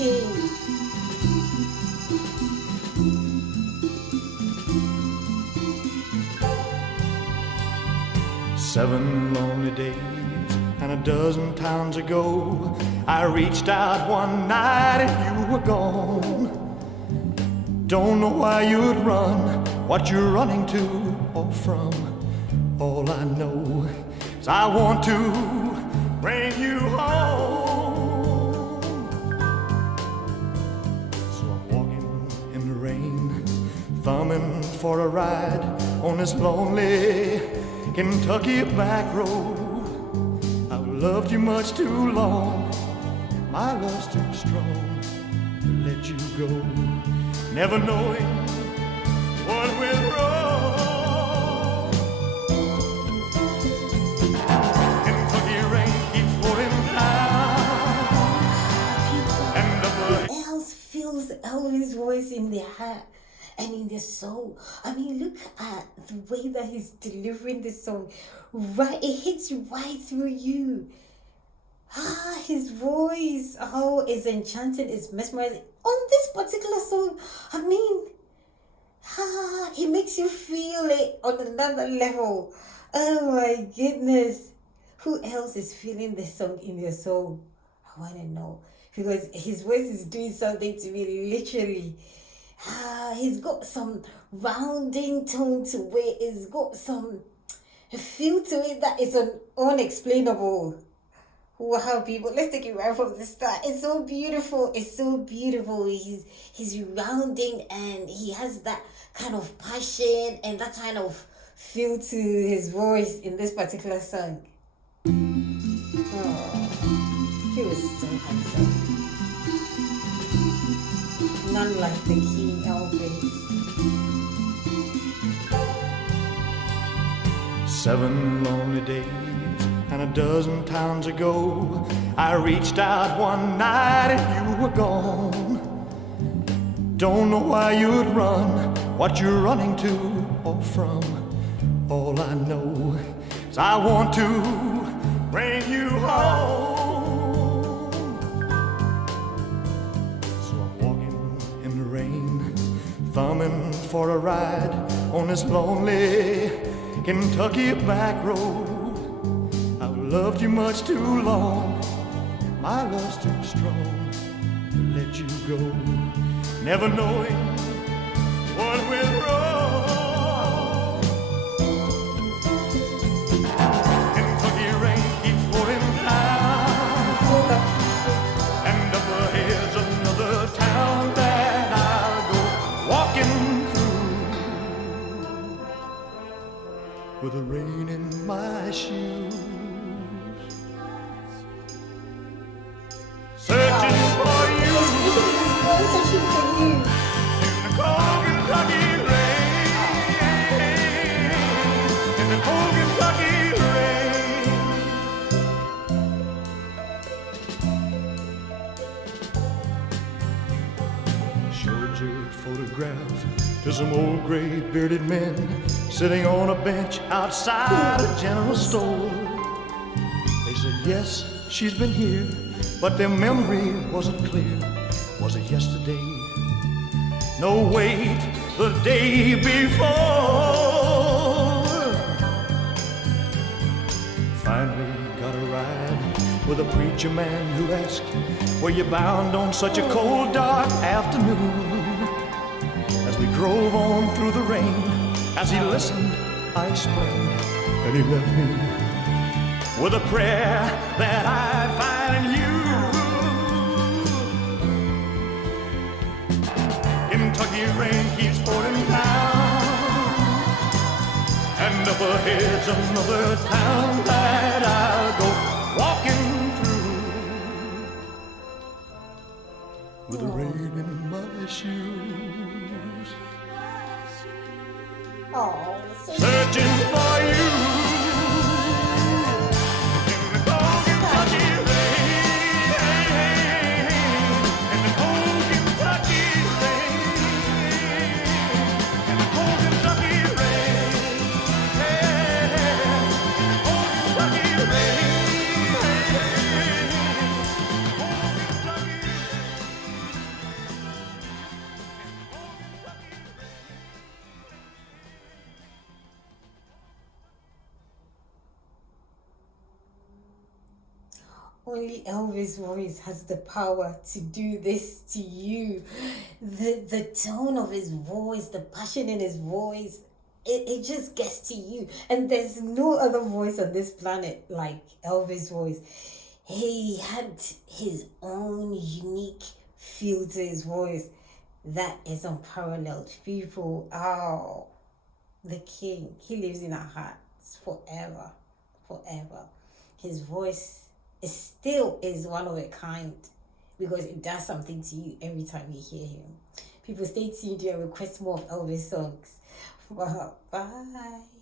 Okay. 7 lonely days and a dozen towns ago, I reached out one night and you were gone. Don't know why you'd run, what you're running to or from. All I know is I want to bring you home. So I'm walking in the rain, thumbing for a ride on this lonely Kentucky back road. I've loved you much too long, my love's too strong to let you go, never knowing what went wrong. Kentucky rain keeps pouring down, and Who else feels Elvis' voice in their heart and in their soul? I mean, look at the way that he's delivering the song. Right, it hits right through you. His voice, it's enchanting, it's mesmerizing. On this particular song, I mean, he makes you feel it on another level. Oh my goodness. Who else is feeling this song in their soul? I want to know. Because his voice is doing something to me, literally. He's got some rounding tone to it. It's got some feel to it that is unexplainable. Wow, people, let's take it right from the start. It's so beautiful. It's so beautiful. He's rounding and he has that kind of passion and that kind of feel to his voice in this particular song. Oh, he was so handsome. None like the King Elvis. 7 lonely days and a dozen towns ago, I reached out one night and you were gone. Don't know why you'd run, what you're running to or from. All I know is I want to bring you home. So I'm walking in the rain, thumbing for a ride on this lonely Kentucky back road. I've loved you much too long, my love's too strong to let you go, never knowing what went wrong. Kentucky rain keeps pouring down, and up ahead's another town that I'll go walking through with the rain in my shoes. Searching for you, Searching for you. in the cold Kentucky rain, in the cold Kentucky rain. I showed your photograph to some old gray bearded men sitting on a bench outside a general store. They said, yes, she's been here, but their memory wasn't clear. Was it yesterday? No, wait, the day before. Finally got a ride with a preacher man who asked, were you bound on such a cold, dark afternoon? As we drove on through the rain, as he listened, I explained, and he left me with a prayer that I find in you. Kentucky rain keeps pouring down, and up ahead's another town that I'll go walking through with the rain in my shoes. Oh, so Searching for you. Only Elvis' voice has the power to do this to you. The tone of his voice, the passion in his voice, it just gets to you. And there's no other voice on this planet like Elvis' voice. He had his own unique feel to his voice that is unparalleled. People, oh, the king, he lives in our hearts forever, forever. His voice is one of a kind because it does something to you every time you hear him. People, stay tuned and request more of Elvis songs. Well, bye.